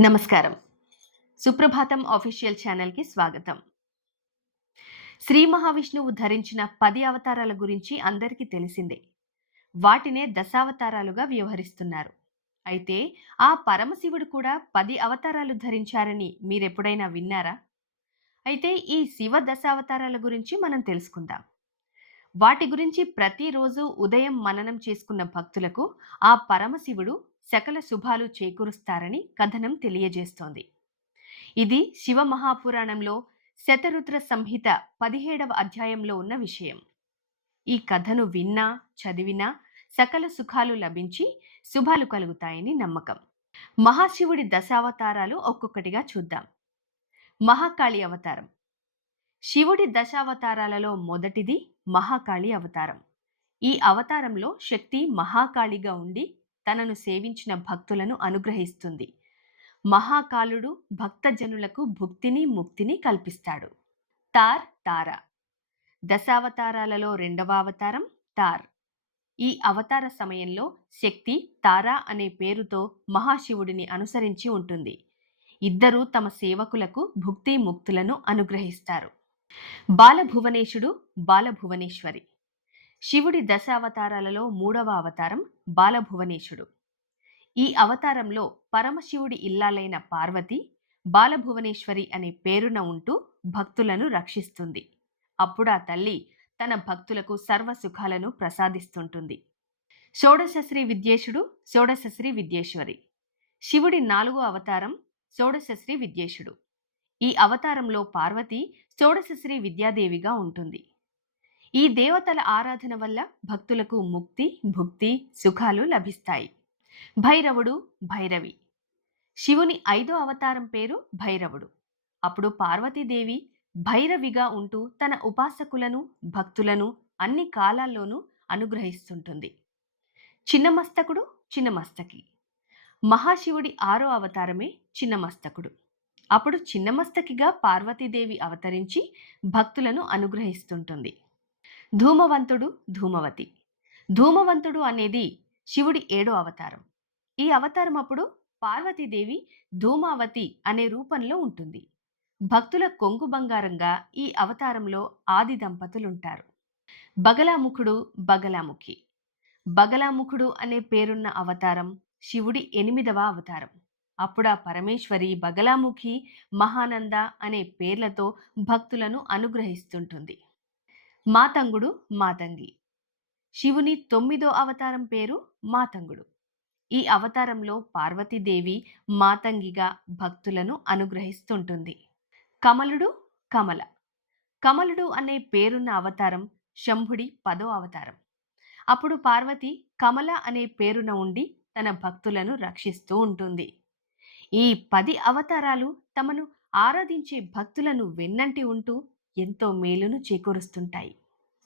నమస్కారం. సుప్రభాతం ఆఫీషియల్ ఛానల్కి స్వాగతం. శ్రీ మహావిష్ణువు ధరించిన పది అవతారాల గురించి అందరికీ తెలిసిందే. వాటినే దశావతారాలుగా వ్యవహరిస్తున్నారు. అయితే ఆ పరమశివుడు కూడా పది అవతారాలు ధరించారని మీరెప్పుడైనా విన్నారా? అయితే ఈ శివ దశావతారాల గురించి మనం తెలుసుకుందాం. వాటి గురించి ప్రతిరోజు ఉదయం మననం చేసుకున్న భక్తులకు ఆ పరమశివుడు సకల శుభాలు చేకూరుస్తారని కథనం తెలియజేస్తోంది. ఇది శివ మహాపురాణంలో శతరుద్ర సంహిత పదిహేడవ అధ్యాయంలో ఉన్న విషయం. ఈ కథను విన్నా చదివినా సకల సుఖాలు లభించి శుభాలు కలుగుతాయని నమ్మకం. మహాశివుడి దశావతారాలు ఒక్కొక్కటిగా చూద్దాం. మహాకాళి అవతారం. శివుడి దశావతారాలలో మొదటిది మహాకాళి అవతారం. ఈ అవతారంలో శక్తి మహాకాళిగా ఉండి తనను సేవించిన భక్తులను అనుగ్రహిస్తుంది. మహాకాలుడు భక్తజనులకు భుక్తిని ముక్తిని కల్పిస్తాడు. తార్ తార. దశావతారాలలో రెండవ అవతారం తార్ ఈ అవతార సమయంలో శక్తి తారా అనే పేరుతో మహాశివుడిని అనుసరించి ఉంటుంది. ఇద్దరూ తమ సేవకులకు భుక్తి ముక్తులను అనుగ్రహిస్తారు. బాలభువనేశుడు బాలభువనేశ్వరి. శివుడి దశావతారాలలో మూడవ అవతారం బాలభువనేశుడు ఈ అవతారంలో పరమశివుడి ఇల్లాలైన పార్వతి బాలభువనేశ్వరి అనే పేరున ఉంటూ భక్తులను రక్షిస్తుంది. అప్పుడు ఆ తల్లి తన భక్తులకు సర్వ సుఖాలను ప్రసాదిస్తుంటుంది. షోడశశ్రీ విద్యేశుడు షోడశశ్రీ విద్యేశ్వరి. శివుడి నాలుగో అవతారం షోడశశ్రీ విద్యేశుడు ఈ అవతారంలో పార్వతి షోడశశ్రీ విద్యాదేవిగా ఉంటుంది. ఈ దేవతల ఆరాధన వల్ల భక్తులకు ముక్తి భుక్తి సుఖాలు లభిస్తాయి. భైరవుడు భైరవి. శివుని ఐదో అవతారం పేరు భైరవుడు. అప్పుడు పార్వతీదేవి భైరవిగా ఉంటూ తన ఉపాసకులను భక్తులను అన్ని కాలాల్లోనూ అనుగ్రహిస్తుంటుంది. చిన్నమస్తకుడు చిన్నమస్తకి. మహాశివుడి ఆరో అవతారమే చిన్నమస్తకుడు. అప్పుడు చిన్నమస్తకిగా పార్వతీదేవి అవతరించి భక్తులను అనుగ్రహిస్తుంటుంది. ధూమవంతుడు ధూమవతి. ధూమవంతుడు అనేది శివుడి ఏడో అవతారం. ఈ అవతారం అప్పుడు పార్వతీదేవి ధూమావతి అనే రూపంలో ఉంటుంది. భక్తుల కొంగు బంగారంగా ఈ అవతారంలో ఆది దంపతులుంటారు. బగలాముఖుడు బగలాముఖి. బగలాముఖుడు అనే పేరున్న అవతారం శివుడి ఎనిమిదవ అవతారం. అప్పుడా పరమేశ్వరి బగలాముఖి మహానంద అనే పేర్లతో భక్తులను అనుగ్రహిస్తుంటుంది. మాతంగుడు మాతంగి శివుని తొమ్మిదో అవతారం పేరు మాతంగుడు ఈ అవతారంలో పార్వతీదేవి మాతంగిగా భక్తులను అనుగ్రహిస్తుంటుంది. కమలుడు కమల. కమలుడు అనే పేరున్న అవతారం శంభుడి పదో అవతారం. అప్పుడు పార్వతి కమల అనే పేరున ఉండి తన భక్తులను రక్షిస్తూ ఉంటుంది. ఈ పది అవతారాలు తమను ఆరాధించే భక్తులను వెన్నంటి ఉంటూ ఎంతో మేలును చేకూరుస్తుంటాయి.